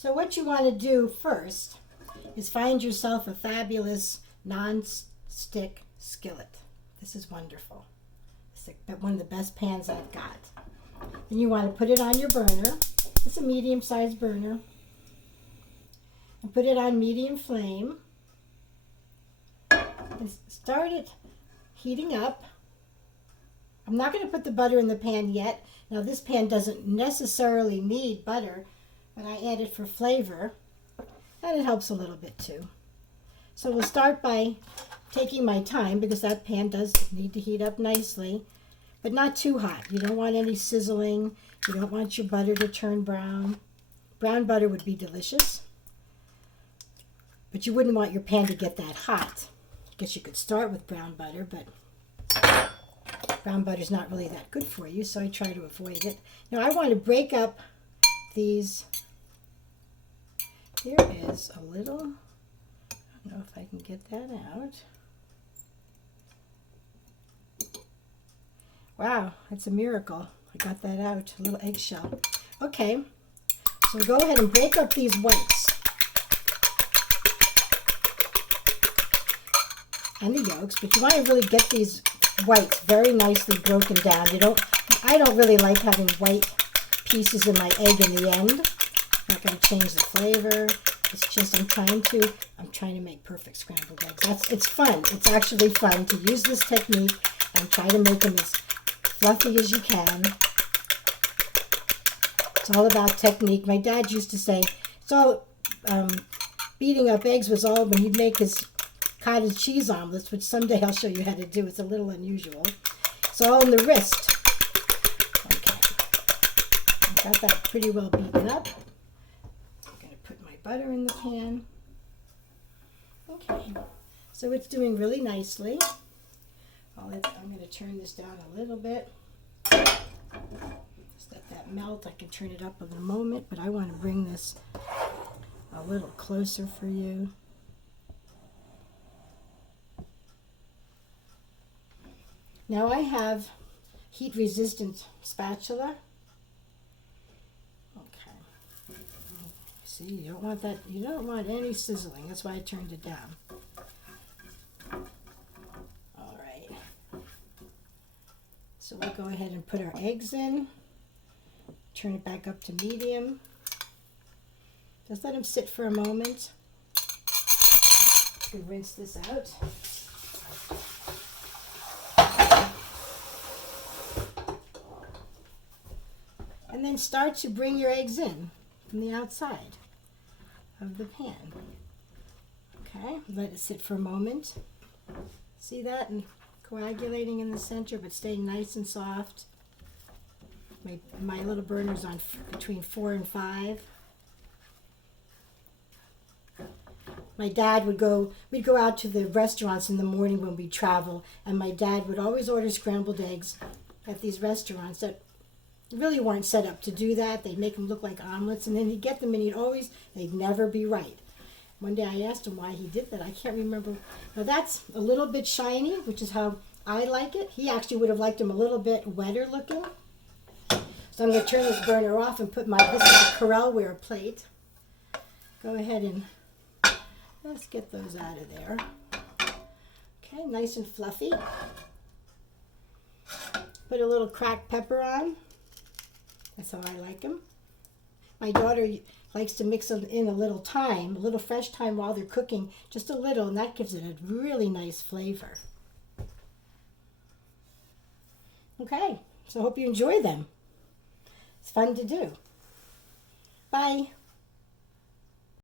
So what you want to do first is find yourself a fabulous non-stick skillet. This is wonderful. It's one of the best pans I've got. Then you want to put it on your burner. It's a medium-sized burner. And put it on medium flame. And start it heating up. I'm not going to put the butter in the pan yet. Now this pan doesn't necessarily need butter, but I add it for flavor, and it helps a little bit too. So we'll start by taking my time, because that pan does need to heat up nicely, but not too hot. You don't want any sizzling. You don't want your butter to turn brown. Brown butter would be delicious, but you wouldn't want your pan to get that hot. I guess you could start with brown butter, but brown butter is not really that good for you, so I try to avoid it. Now I want to break up these. There is a little, I don't know if I can get that out. Wow, that's a miracle. I got that out, a little eggshell. Okay, so go ahead and break up these whites and the yolks, but you want to really get these whites very nicely broken down. I don't really like having white pieces in my egg in the end. Not going to change the flavor. It's just I'm trying to make perfect scrambled eggs. It's fun. It's actually fun to use this technique and try to make them as fluffy as you can. It's all about technique. My dad used to say, it's all beating up eggs was all when he'd make his cottage cheese omelets, which someday I'll show you how to do. It's a little unusual. It's all in the wrist. Okay, I got that pretty well beaten up. I'm going to put my butter in the pan. Okay, so it's doing really nicely. I'm going to turn this down a little bit. Just let that melt. I can turn it up in a moment, but I want to bring this a little closer for you. Now I have heat-resistant spatula. Okay. See, you don't want that. You don't want any sizzling. That's why I turned it down. All right. So we'll go ahead and put our eggs in. Turn it back up to medium. Just let them sit for a moment. We rinse this out. And then start to bring your eggs in from the outside of the pan. Okay, let it sit for a moment. See that? And coagulating in the center, but staying nice and soft. My little burner's on between 4 and 5. My dad we'd go out to the restaurants in the morning when we travel, and my dad would always order scrambled eggs at these restaurants that really weren't set up to do that. They'd make them look like omelets, and then he'd get them, and they'd never be right. One day I asked him why he did that. I can't remember. Now that's a little bit shiny, which is how I like it. He actually would have liked them a little bit wetter looking. So I'm going to turn this burner off and put this is a Corelware plate. Go ahead and let's get those out of there. Okay, nice and fluffy. Put a little cracked pepper on. That's how I like them. My daughter likes to mix them in a little fresh thyme while they're cooking, just a little, and that gives it a really nice flavor. Okay, so I hope you enjoy them. It's fun to do. Bye.